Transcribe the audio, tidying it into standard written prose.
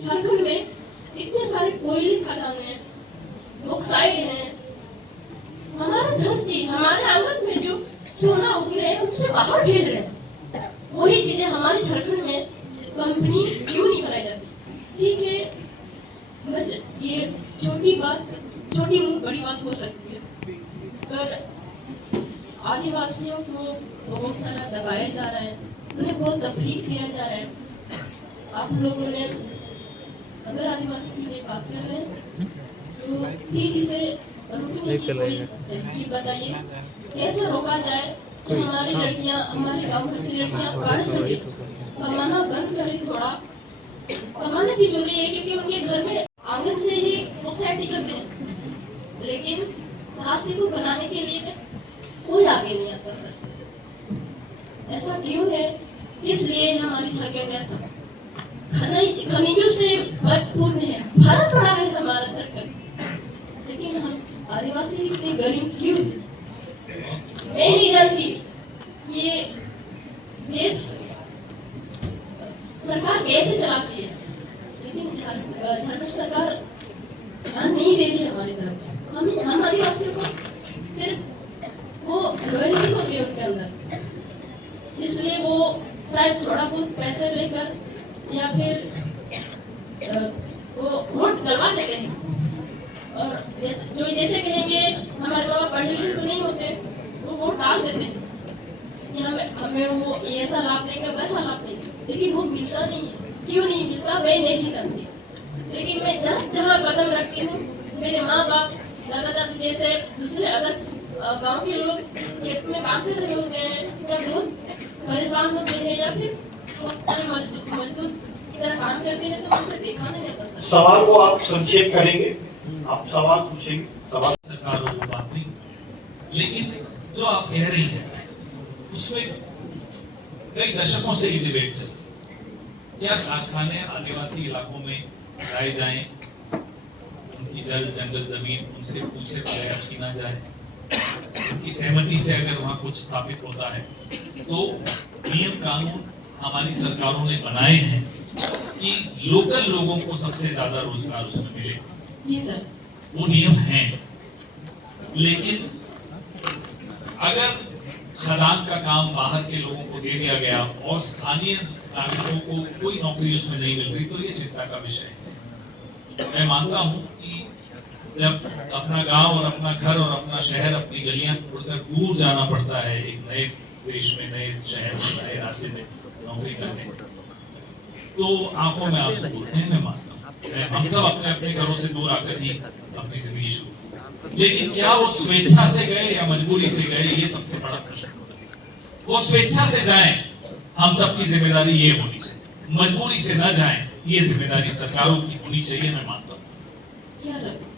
झारखंड में इतने सारे कोयले खदान हैं, बॉक्साइट हैं, हमारा धरती हमारे आंगन में जो सोना उग रहे हैं उसे बाहर भेज रहे हैं। वही चीजें हमारे झारखंड में कंपनी क्यों नहीं बनाई जाती? ठीक है, ये छोटी बड़ी बात हो सकती है, पर आदिवासियों को बहुत सारा दबाया जा रहा है, उन्हें बहुत तकलीफ दिया जा रहा है। आप लोगों ने अगर आदिवासी के लिए बात कर रहे हैं तो प्लीज इसे रोकने की कोई तरकीब बताइए। कैसे रोका जाए जो हमारी लड़कियां, हमारे गांव घर की लड़कियां पढ़ सके, कमाना बंद करें। थोड़ा कमाना भी जरूरी है क्योंकि उनके घर में आंगन से ही बॉक्साइट निकलते हैं, लेकिन रास्ते को बनाने के लिए कोई आगे नहीं आता। सर ऐसा क्यों है? किस लिए हमारी झारखंड ऐसा खनिजों से भरपूर है, भरा पड़ा है हमारा झारखंड, लेकिन हम आदिवासी इतने गरीब क्यों? मैं नहीं जानती। ये देश सरकार कैसे चलाती है, लेकिन झारखंड सरकार ध्यान नहीं देती हमारी तरफ। हम आदिवासियों को सिर्फ वो रॉयल्टी होती है उनके अंदर, इसलिए वो शायद थोड़ा बहुत पैसे लेकर या फिर वो वोट डलवा देते हैं। और जैसे कहेंगे हमारे बाबा पढ़े लिखे तो नहीं होते, वो वोट डाल देते हैं कि हमें वो ऐसा लाभ देगा वैसा लाभ देगा, लेकिन वो मिलता नहीं है। क्यों नहीं मिलता मैं नहीं जानती, लेकिन मैं जहाँ कदम रखती हूँ, मेरे माँ बाप दादा दादी जैसे दूसरे अगर गांव के लोग खेत में काम कर रहे होते हैं या बहुत परेशान होते हैं या फिर मजदूर की तरह काम करते हैं तो उनसे देखा नहीं जाता। सर सवाल को आप संक्षेप करेंगे, आप सवाल पूछेंगे। सवाल सरकारों को बात नहीं, लेकिन जो आप कह रही हैं उसमें कई दशकों से ये डिबेट चल रही है। कारखाने आदिवासी इलाकों में लगाए जाएं, उनकी जल जंगल जमीन उनसे पूछे बगैर छीना जाए, उनकी सहमति से अगर वहां कुछ स्थापित होता है तो नियम कानून हमारी सरकारों ने बनाए हैं कि लोकल लोगों को सबसे ज्यादा रोजगार उसमें मिले। जी सर, वो नियम हैं, लेकिन अगर खदान का काम बाहर के लोगों को दे दिया गया और स्थानीय नागरिकों को कोई नौकरी उसमें नहीं मिल रही तो ये चिंता का विषय है। मैं मानता हूँ कि जब अपना गांव और अपना घर और अपना शहर, अपनी गलियां छोड़कर दूर जाना पड़ता है एक नए देश में, नए शहर में, नए राज्य में नौकरी करने, तो आंखों में आंसू होते हैं। मैं मानता हूँ हम सब अपने अपने घरों से दूर आकर ही अपनी जिंदगी शुरू, लेकिन क्या वो स्वेच्छा से गए या मजबूरी से गए, ये सबसे बड़ा प्रश्न। वो स्वेच्छा से जाएं, हम सबकी जिम्मेदारी ये होनी चाहिए। मजबूरी से न जाएं, ये जिम्मेदारी सरकारों की होनी चाहिए। मैं मानता हूँ सर